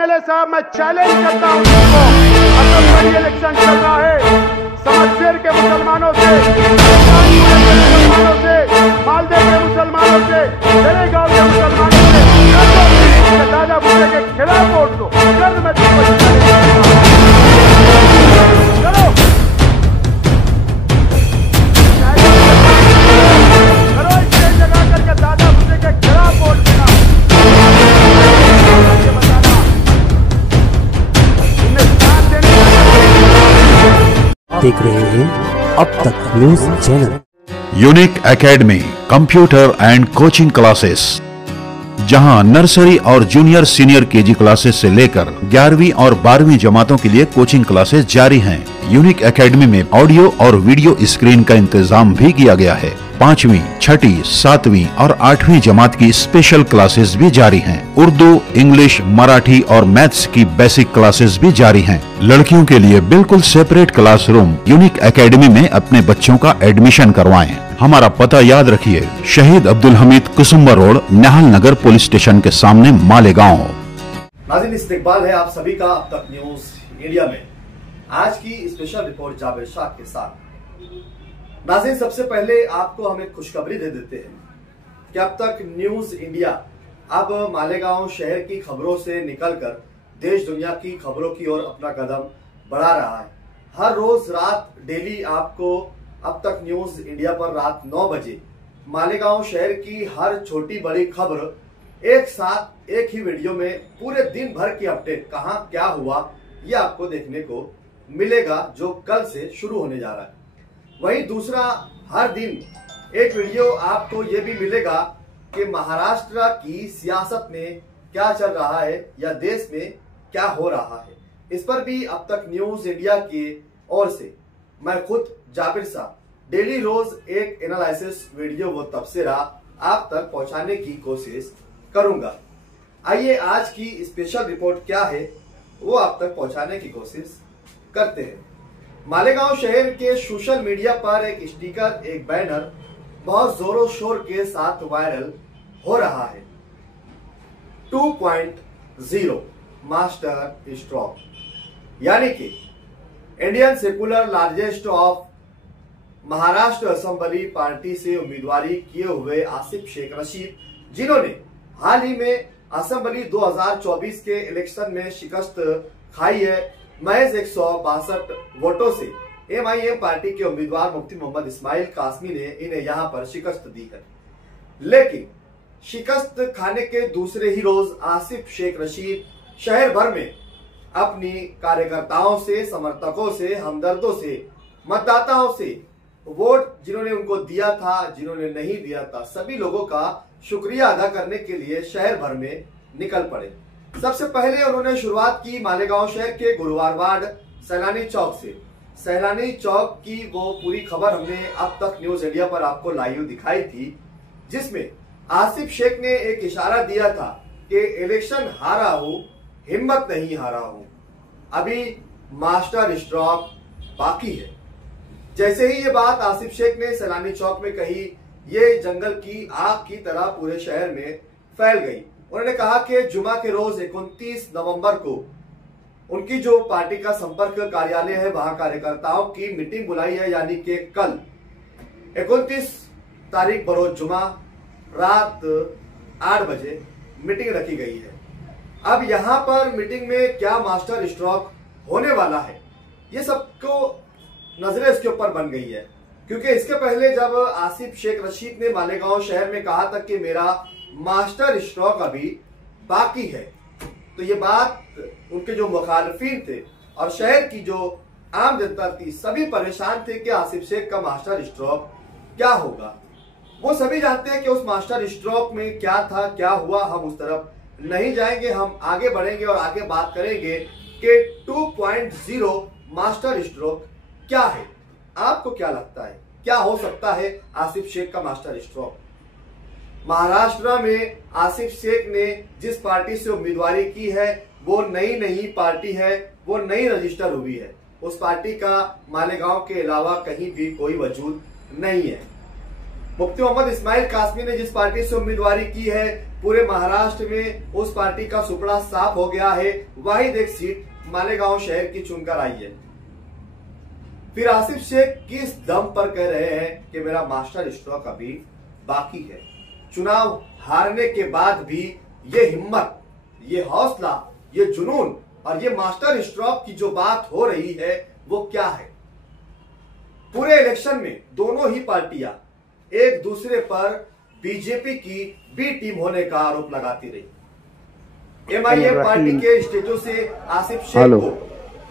MLA साहब, मैं challenge करता हूं तुमको। असेंबली इलेक्शन चल रहा है, समस्तीपुर के मुसलमानों से, मुसलमानों से, मालदे के मुसलमानों से, जलेगांव के मुसलमानों से, दादा भुसे के खिलाफ वोट दो। कर्ज में तुमको चलो करो, स्टेज लगा करके दादा भुसे के खिलाफ वोट देना। देख रहे हैं अब तक news channel. Unique academy computer and coaching classes, जहां नर्सरी और जूनियर सीनियर केजी क्लासेस से लेकर 11वीं और 12वीं जमातों के लिए कोचिंग क्लासेस जारी हैं। यूनिक एकेडमी में ऑडियो और वीडियो स्क्रीन का इंतजाम भी किया गया है। 5वीं, 6ठी, 7वीं और 8वीं जमात की स्पेशल क्लासेस भी जारी हैं। उर्दू, इंग्लिश, मराठी और मैथ्स की बेसिक क्लासेस भी जारी हैं। लड़कियों के लिए बिल्कुल सेपरेट क्लासरूम। यूनिक एकेडमी में अपने बच्चों का एडमिशन करवाएं। हमारा पता याद रखिए, शहीद अब्दुल हमीद कुसुम्बर रोड, निहाल नगर पुलिस स्टेशन के सामने, मालेगांव। नाज़रीन, इस्तकबाल है आप सभी का अब तक न्यूज इंडिया में। आज की स्पेशल रिपोर्ट जाबिर शाह के साथ। नाज़रीन, सबसे पहले आपको हम एक खुशखबरी दे देते हैं कि अब तक न्यूज इंडिया अब मालेगांव शहर की खबरों से निकलकर देश दुनिया की खबरों की ओर अपना कदम बढ़ा रहा है। हर रोज रात डेली आपको अब तक न्यूज इंडिया पर रात 9 बजे मालेगांव शहर की हर छोटी बड़ी खबर एक साथ एक ही वीडियो में पूरे दिन भर की अपडेट, कहां क्या हुआ, ये आपको देखने को मिलेगा, जो कल से शुरू होने जा रहा है। वहीं दूसरा, हर दिन एक वीडियो आपको ये भी मिलेगा कि महाराष्ट्र की सियासत में क्या चल रहा है या देश में क्या हो रहा है। इस पर भी अब तक न्यूज इंडिया की ओर से मैं खुद जाबिर शाह डेली रोज एक एनालिसिस वीडियो वो तबसरा आप तक पहुंचाने की कोशिश करूंगा। आइए आज की स्पेशल रिपोर्ट क्या है वो आप तक पहुंचाने की कोशिश करते हैं। मालेगांव शहर के सोशल मीडिया पर एक स्टिकर, एक बैनर बहुत जोरों शोर के साथ वायरल हो रहा है। 2.0 मास्टर स्ट्रोक, यानी कि Indian secular largest of Maharashtra assembly party से उम्मीदवारी किए हुए आसिफ शेख रशीद, जिन्होंने हाल ही में असेंबली 2024 के इलेक्शन में शिकस्त खाई है, महज 162 वोटों से एमआईएम पार्टी के उम्मीदवार मुफ्ती मोहम्मद इस्माइल कासमी ने इन्हें यहां पर शिकस्त दी है। लेकिन शिकस्त खाने के दूसरे ही रोज आसिफ शेख रशीद शहर भर में अपनी कार्यकर्ताओं से, समर्थकों से, हमदर्दों से, मतदाताओं से वोट जिन्होंने उनको दिया था, जिन्होंने नहीं दिया था, सभी लोगों का शुक्रिया अदा करने के लिए शहर भर में निकल पड़े। सबसे पहले उन्होंने शुरुआत की मालेगांव शहर के गुरुवार वार्ड सैलानी चौक से। सैलानी चौक की वो पूरी खबर हमने अब तक न्यूज इंडिया पर आपको लाइव दिखाई थी, जिसमें आसिफ शेख ने एक इशारा दिया था कि इलेक्शन हारा हूं, हिम्मत नहीं हारा हूं, अभी मास्टर स्ट्रोक बाकी है। जैसे ही ये बात आसिफ शेख ने सैलानी चौक में कही, ये जंगल की आग की तरह पूरे शहर में फैल गई। उन्होंने कहा कि जुमा के रोज 29 नवंबर को उनकी जो पार्टी का संपर्क कार्यालय है वहां कार्यकर्ताओं की मीटिंग बुलाई है, यानी कि कल 29 तारीख बरोज जुमा रात 8 बजे मीटिंग रखी गई है। अब यहां पर मीटिंग में क्या मास्टर स्ट्रोक होने वाला है, ये सबको नजरें इसके ऊपर बन गई है। क्योंकि इसके पहले जब आसिफ शेख रशीद ने मालेगांव शहर में कहा था कि मेरा मास्टर स्ट्रोक अभी बाकी है, तो ये बात उनके जो मुखालिफिन थे और शहर की जो आम जनता थी, सभी परेशान थे कि आसिफ शेख का मास्टर स्ट्रोक क्या होगा। वो सभी जानते हैं कि उस मास्टर स्ट्रोक में क्या था, क्या हुआ। हम उस तरफ नहीं जाएंगे, हम आगे बढ़ेंगे और आगे बात करेंगे कि 2.0 मास्टर स्ट्रोक क्या है। आपको क्या लगता है, क्या हो सकता है आसिफ शेख का मास्टर स्ट्रोक? महाराष्ट्र में आसिफ शेख ने जिस पार्टी से उम्मीदवारी की है वो नई पार्टी है, वो नई रजिस्टर हुई है। उस पार्टी का मालेगांव के अलावा कहीं भी कोई वजूद नहीं है। मुफ्ती मोहम्मद इस्माइल कासमी ने जिस पार्टी से उम्मीदवारी की है पूरे महाराष्ट्र में उस पार्टी का सुपड़ा साफ हो गया है। वाहिद एक सीट मालेगांव शहर की चुनकर आई है। फिर आसिफ शेख किस दम पर कह रहे हैं कि मेरा मास्टर स्ट्रोक अभी बाकी है। चुनाव हारने के बाद भी ये हिम्मत, ये हौसला, ये जुनून और ये मास्टर स्ट्रोक की जो बात हो रही है वो क्या है। पूरे इलेक्शन में दोनों ही पार्टियां एक दूसरे पर बीजेपी की बी टीम होने का आरोप लगाती रही। एमआईएम पार्टी के स्टेटों से आसिफ शेख को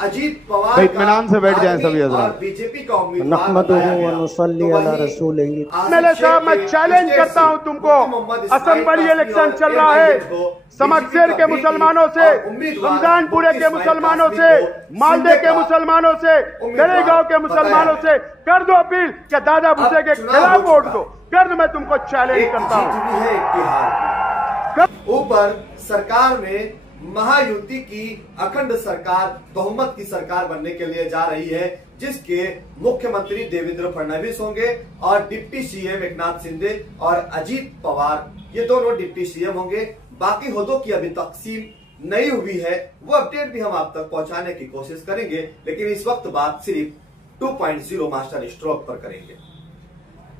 अजीत पवार इत्मीनान से बैठ जाएं सभी हज़रात। और बीजेपी का उम्मीदवार बताया गया। मेरे साहब मैं चैलेंज करता हूं तुमको, असेंबली इलेक्शन चल रहा है, समकसेर के मुसलमानों से, रमजानपुरे के मुसलमानों से, मालदे के मुसलमानों से, दरेगांव के मुसलमानों से कर दो अपील कि दादा भुसे के खिलाफ वोट दो। कर दो, मैं तुमको चैलेंज करता हूं। ऊपर सरकार में महायुति की अखंड सरकार, बहुमत की सरकार बनने के लिए जा रही है, जिसके मुख्यमंत्री देवेंद्र फडणवीस होंगे और डिप्टी सीएम एकनाथ शिंदे और अजीत पवार, ये दोनों डिप्टी सीएम होंगे। बाकी होदों की अभी तकसीम नहीं हुई है, वो अपडेट भी हम आप तक पहुंचाने की कोशिश करेंगे, लेकिन इस वक्त बात सिर्फ 2.0 मास्टर स्ट्रोक पर करेंगे।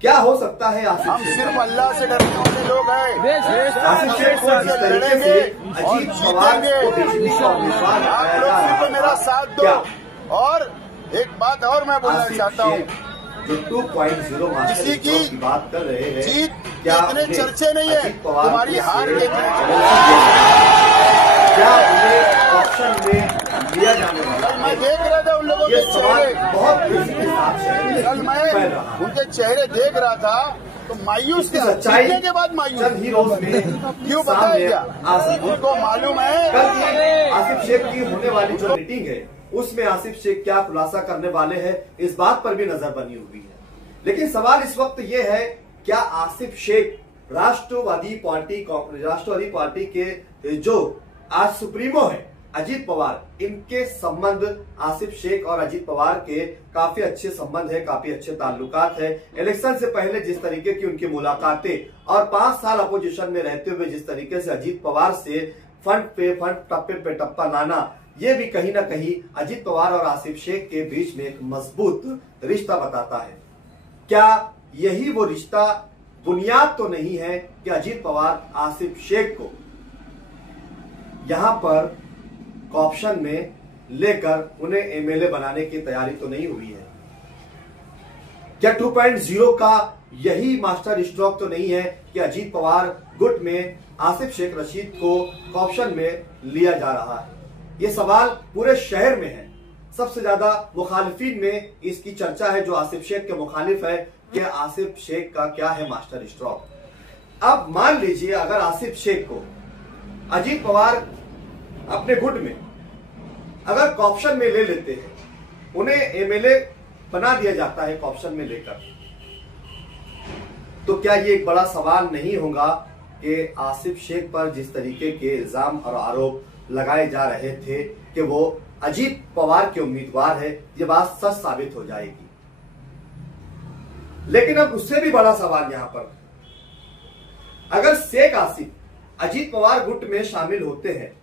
क्या हो सकता है आसिफ शेख? सिर्फ अल्लाह से डरने वाले लोग हैं। आसिफ शेख को जिस तरीके से अजीत पवार को बीजेपी का उम्मीदवार बताया जा रहा है, मेरा साथ दो। और एक बात और मैं बोलना चाहता हूँ, जो 2.0 मास्टर स्ट्रोक की बात कर रहे हैं, जीत क्या इतने चर्चे नहीं है, तुम्हारी हार के क्या उन्हें ऑप्शन में लिया जाने वाला? मैं देख रहा था उन लोगों के चेहरे, बहुत तेजी के साथ शहर कल मैं उनके चेहरे देख रहा था तो मायूस थे। सच्चाई के बाद मायूस चंद ही रोज में क्यों पता है क्या? उनको मालूम है कल की आसिफ शेख की होने वाली जो मीटिंग है उसमें आसिफ शेख क्या खुलासा करने वाले हैं, इस बात पर भी नजर बनी हुई है। लेकिन सवाल इस वक्त ये है, क्या आसिफ शेख राष्ट्रवादी पार्टी के जो आज सुप्रीमो है अजीत पवार, इनके संबंध, आसिफ शेख और अजीत पवार के काफी अच्छे संबंध है, काफी अच्छे ताल्लुकात है। इलेक्शन से पहले जिस तरीके की उनकी मुलाकातें और 5 साल अपोजिशन में रहते हुए जिस तरीके से अजीत पवार से फंड पे फंड, टप्पे पे टप्पा लाना, ये भी कहीं ना कहीं अजीत पवार और आसिफ शेख के बीच में एक मजबूत रिश्ता बताता है। क्या यही वो रिश्ता बुनियाद तो नहीं है कि अजीत पवार आसिफ शेख को यहां पर ऑप्शन में लेकर उन्हें एमएलए बनाने की तैयारी तो नहीं हुई है? क्या 2.0 का यही मास्टर स्ट्रोक तो नहीं है कि अजीत पवार गुट में आसिफ शेख रशीद को ऑप्शन में लिया जा रहा है? ये सवाल पूरे शहर में है। सबसे ज्यादा मुखालिफिन में इसकी चर्चा है, जो आसिफ शेख के मुखालिफ है, कि आसिफ शेख का क्या है मास्टर स्ट्रोक। अब मान लीजिए अगर आसिफ शेख को अजीत पवार अपने गुट में अगर कॉप्शन में ले लेते हैं, उन्हें एमएलए बना दिया जाता है कॉप्शन में लेकर, तो क्या ये एक बड़ा सवाल नहीं होगा कि आसिफ शेख पर जिस तरीके के इल्जाम और आरोप लगाए जा रहे थे कि वो अजीत पवार के उम्मीदवार है, ये बात सच साबित हो जाएगी। लेकिन अब उससे भी बड़ा सवाल यहां पर, अगर शेख आसिफ अजीत पवार गुट में शामिल होते हैं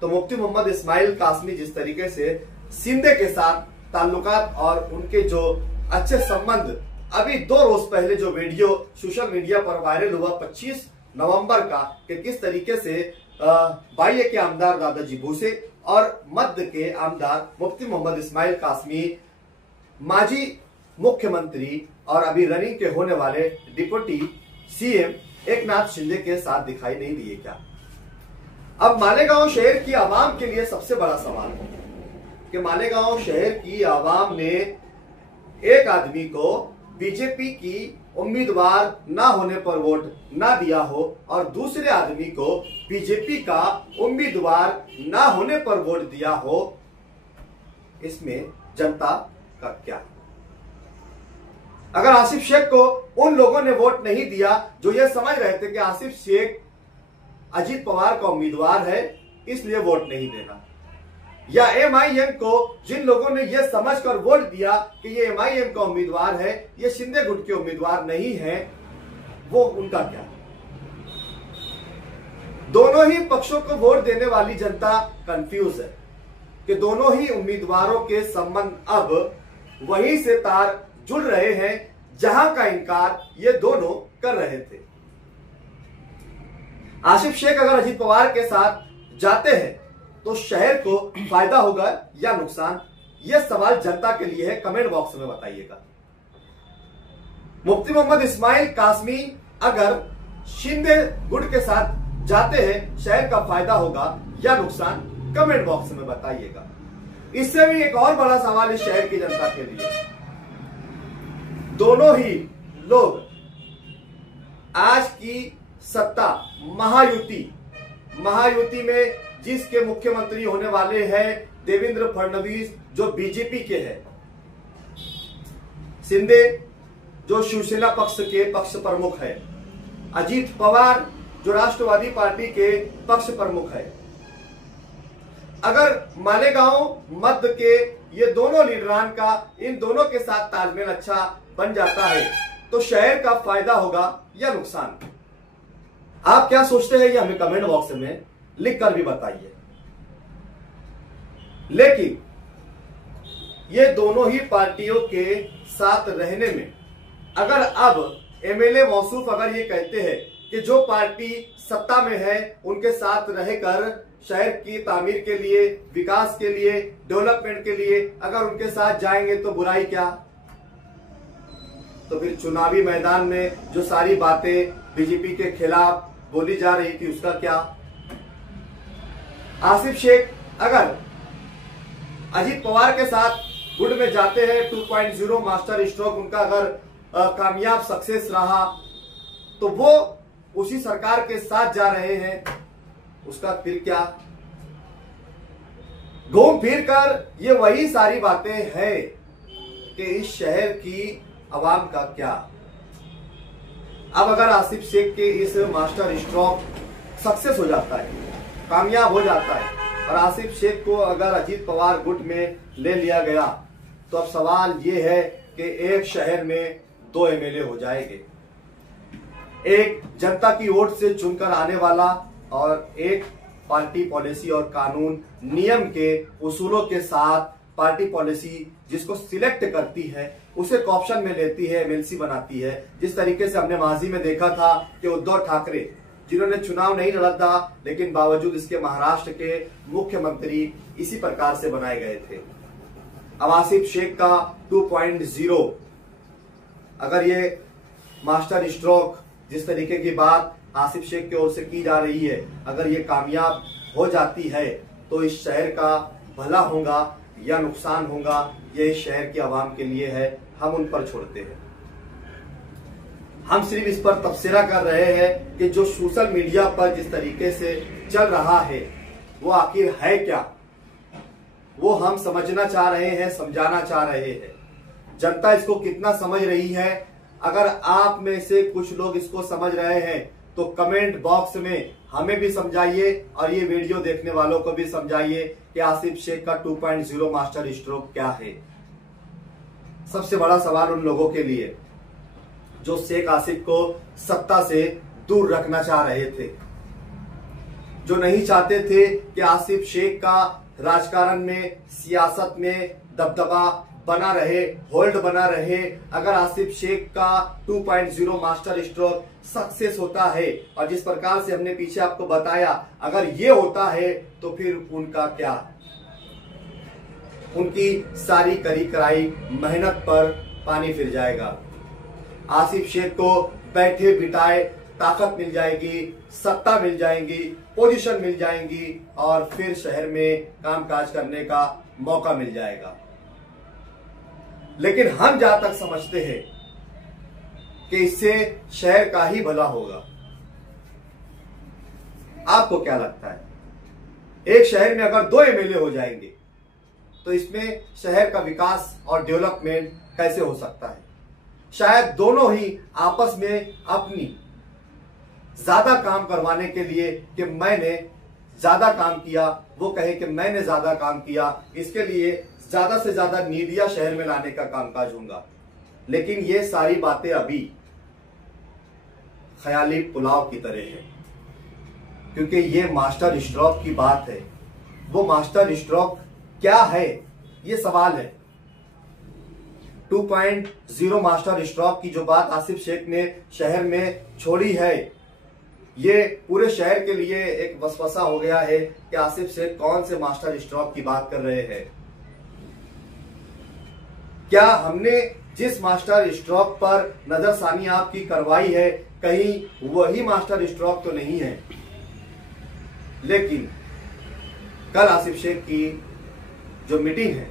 तो मुफ्ती मोहम्मद इस्माइल कासमी जिस तरीके से शिंदे के साथ ताल्लुकात और उनके जो अच्छे संबंध, अभी 2 रोज पहले जो वीडियो सोशल मीडिया पर वायरल हुआ 25 नवंबर का, कि किस तरीके से बाइये के आमदार दादाजी भूसे और मध्य के आमदार मुफ्ती मोहम्मद इस्माइल कासमी माजी मुख्यमंत्री और अभी रनिंग के होने वाले डिप्टी सीएम एकनाथ शिंदे के साथ दिखाई नहीं दिए क्या? अब मालेगांव शहर की आवाम के लिए सबसे बड़ा सवाल है कि मालेगांव शहर की आवाम ने एक आदमी को बीजेपी की उम्मीदवार ना होने पर वोट ना दिया हो और दूसरे आदमी को बीजेपी का उम्मीदवार ना होने पर वोट दिया हो, इसमें जनता का क्या? अगर आसिफ शेख को उन लोगों ने वोट नहीं दिया जो ये समझ रहे थे कि आसिफ शेख अजीत पवार का उम्मीदवार है इसलिए वोट नहीं देना, या एमआईएम को जिन लोगों ने यह समझकर वोट दिया कि ये एमआईएम का उम्मीदवार है, ये शिंदे गुट के उम्मीदवार नहीं है, वो उनका क्या? दोनों ही पक्षों को वोट देने वाली जनता कंफ्यूज है कि दोनों ही उम्मीदवारों के संबंध अब वहीं से तार जुड़ रहे हैं जहां का इनकार ये दोनों कर रहे थे। आसिफ शेख अगर अजीत पवार के साथ जाते हैं तो शहर को फायदा होगा या नुकसान, यह सवाल जनता के लिए है। कमेंट बॉक्स में बताइएगा। मुफ्ती मोहम्मद इस्माइल कासमी अगर शिंदे गुट के साथ जाते हैं, शहर का फायदा होगा या नुकसान, कमेंट बॉक्स में बताइएगा। इससे भी एक और बड़ा सवाल है शहर की जनता के लिए। दोनों ही लोग आज की सत्ता महायुति में जिसके मुख्यमंत्री होने वाले हैं देवेंद्र फडणवीस जो बीजेपी के हैं, शिंदे जो शिवसेना पक्ष के पक्ष प्रमुख है, अजीत पवार जो राष्ट्रवादी पार्टी के पक्ष प्रमुख है। अगर मालेगांव मध्य के ये दोनों लीडरान का इन दोनों के साथ तालमेल अच्छा बन जाता है तो शहर का फायदा होगा या नुकसान? आप क्या सोचते हैं ये हमें कमेंट बॉक्स में लिखकर भी बताइए। लेकिन ये दोनों ही पार्टियों के साथ रहने में अगर अब एमएलए मौसूफ अगर ये कहते हैं कि जो पार्टी सत्ता में है उनके साथ रहकर शहर की तामीर के लिए, विकास के लिए, डेवलपमेंट के लिए अगर उनके साथ जाएंगे तो बुराई क्या? तो फिर चुनावी मैदान में जो सारी बातें बीजेपी के खिलाफ बोली जा रही थी उसका क्या? आसिफ शेख अगर अजीत पवार के साथ गुट में जाते हैं, 2.0 मास्टर स्ट्रोक उनका अगर कामयाब सक्सेस रहा तो वो उसी सरकार के साथ जा रहे हैं, उसका फिर क्या? घूम फिर कर ये वही सारी बातें हैं कि इस शहर की आवाम का क्या? अब अगर आसिफ शेख के इस मास्टर स्ट्रोक सक्सेस हो जाता है, कामयाब हो जाता है और आसिफ शेख को अगर अजीत पवार गुट में ले लिया गया तो अब सवाल ये है कि एक शहर में 2 एमएलए हो जाएंगे, एक जनता की वोट से चुनकर आने वाला और एक पार्टी पॉलिसी और कानून नियम के उसूलों के साथ पार्टी पॉलिसी जिसको सिलेक्ट करती है उसे ऑप्शन में लेती है, एमएलसी बनाती है। जिस तरीके से हमने माजी में देखा था कि उद्धव ठाकरे जिन्होंने चुनाव नहीं लड़ा था लेकिन बावजूद इसके महाराष्ट्र के मुख्यमंत्री इसी प्रकार से बनाए गए थे। अब आसिफ शेख का 2.0 अगर ये मास्टर स्ट्रोक जिस तरीके की बात आसिफ शेख की ओर से की जा रही है अगर ये कामयाब हो जाती है तो इस शहर का भला होगा या नुकसान होगा, ये इस शहर की आवाम के लिए है, हम उन पर छोड़ते हैं। हम सिर्फ इस पर तबसरा कर रहे हैं कि जो सोशल मीडिया पर जिस तरीके से चल रहा है वो आखिर है क्या, वो हम समझना चाह रहे हैं, समझाना चाह रहे हैं। जनता इसको कितना समझ रही है, अगर आप में से कुछ लोग इसको समझ रहे हैं तो कमेंट बॉक्स में हमें भी समझाइए और ये वीडियो देखने वालों को भी समझाइए कि आसिफ शेख का 2.0 मास्टर स्ट्रोक क्या है। सबसे बड़ा सवाल उन लोगों के लिए जो शेख आसिफ को सत्ता से दूर रखना चाह रहे थे, जो नहीं चाहते थे कि आसिफ शेख का राजकारण में, सियासत में दबदबा बना रहे, होल्ड बना रहे। अगर आसिफ शेख का 2.0 मास्टर स्ट्रोक सक्सेस होता है और जिस प्रकार से हमने पीछे आपको बताया अगर ये होता है तो फिर उनका क्या? उनकी सारी करी कराई मेहनत पर पानी फिर जाएगा। आसिफ शेख को बैठे बिठाए ताकत मिल जाएगी, सत्ता मिल जाएगी, पोजीशन मिल जाएंगी और फिर शहर में कामकाज करने का मौका मिल जाएगा। लेकिन हम जहां तक समझते हैं कि इससे शहर का ही भला होगा। आपको क्या लगता है? एक शहर में अगर 2 एमएलए हो जाएंगे तो इसमें शहर का विकास और डेवलपमेंट कैसे हो सकता है? शायद दोनों ही आपस में अपनी ज्यादा काम करवाने के लिए कि मैंने ज्यादा काम किया, वो कहे कि मैंने ज्यादा काम किया, इसके लिए ज्यादा से ज्यादा मीडिया शहर में लाने का कामकाज होगा। लेकिन ये सारी बातें अभी ख्याली पुलाव की तरह है। क्योंकि ये मास्टर स्ट्रोक की बात है। वो मास्टर स्ट्रोक क्या है, ये सवाल है। 2.0 मास्टर स्ट्रोक की जो बात आसिफ शेख ने शहर में छोड़ी है, ये पूरे शहर के लिए एक वसवसा हो गया है कि आसिफ शेख कौन से मास्टर स्ट्रोक की बात कर रहे हैं। क्या हमने जिस मास्टर स्ट्रोक पर नजरसानी आपकी करवाई है, कहीं वही मास्टर स्ट्रोक तो नहीं है? लेकिन कल आसिफ शेख की जो मीटिंग है,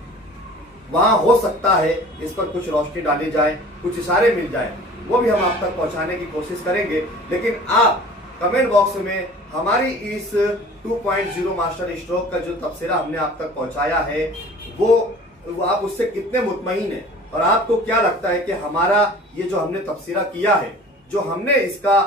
वहां हो सकता है इस पर कुछ रोशनी डाली जाए, कुछ इशारे मिल जाए, वो भी हम आप तक पहुंचाने की कोशिश करेंगे। लेकिन आप कमेंट बॉक्स में हमारी इस 2.0 मास्टर स्ट्रोक का जो तबसरा हमने आप तक पहुंचाया है, वो आप उससे कितने मुतमईन हैं, और आपको क्या लगता है कि हमारा ये जो हमने तबसरा किया है, जो हमने इसका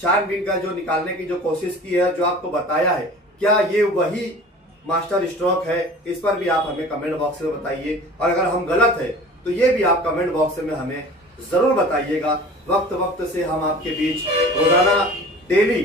छानबीन का जो निकालने की जो कोशिश की है, जो आपको बताया है, क्या ये वही मास्टर स्ट्रोक है? इस पर भी आप हमें कमेंट बॉक्स में बताइए। और अगर हम गलत है तो ये भी आप कमेंट बॉक्स में हमें जरूर बताइएगा। वक्त वक्त से हम आपके बीच रोजाना डेली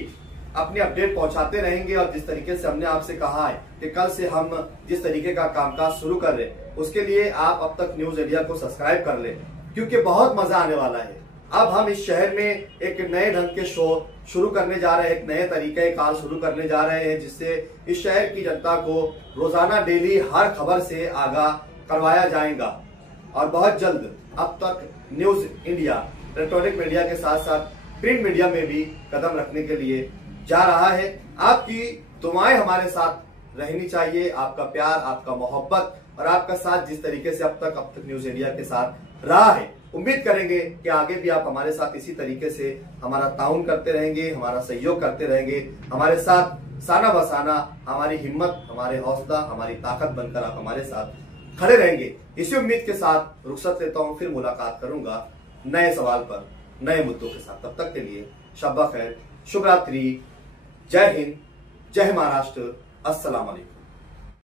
अपनी अपडेट पहुंचाते रहेंगे। और जिस तरीके से हमने आपसे कहा है कि कल से हम जिस तरीके का कामकाज शुरू कर रहे हैं, उसके लिए आप अब तक न्यूज इंडिया को सब्सक्राइब कर लें, क्योंकि बहुत मजा आने वाला है। अब हम इस शहर में एक नए ढंग के शो शुरू करने जा रहे हैं, एक नए तरीके कार शुरू करने जा रहे हैं, जिससे इस शहर की जनता को रोजाना डेली हर खबर से आगाह करवाया जाएगा। और बहुत जल्द अब तक न्यूज इंडिया इलेक्ट्रॉनिक मीडिया के साथ साथ प्रिंट मीडिया में भी कदम रखने के लिए जा रहा है। आपकी दुआएं हमारे साथ रहनी चाहिए, आपका प्यार, आपका मोहब्बत और आपका साथ जिस तरीके से अब तक न्यूज इंडिया के साथ रहा है, उम्मीद करेंगे कि आगे भी आप हमारे साथ इसी तरीके से हमारा ताउन करते रहेंगे, हमारा सहयोग करते रहेंगे, हमारे साथ साना बसाना, हमारी हिम्मत, हमारे हौसला, हमारी ताकत बनकर आप हमारे साथ खड़े रहेंगे। इसी उम्मीद के साथ रुखसत लेता हूं, फिर मुलाकात करूंगा नए सवाल पर, नए मुद्दों के साथ। तब तक के लिए शब्बा खैर, शुभ रात्रि, जय हिंद, जय महाराष्ट्र, अस्सलाम वालेकुम।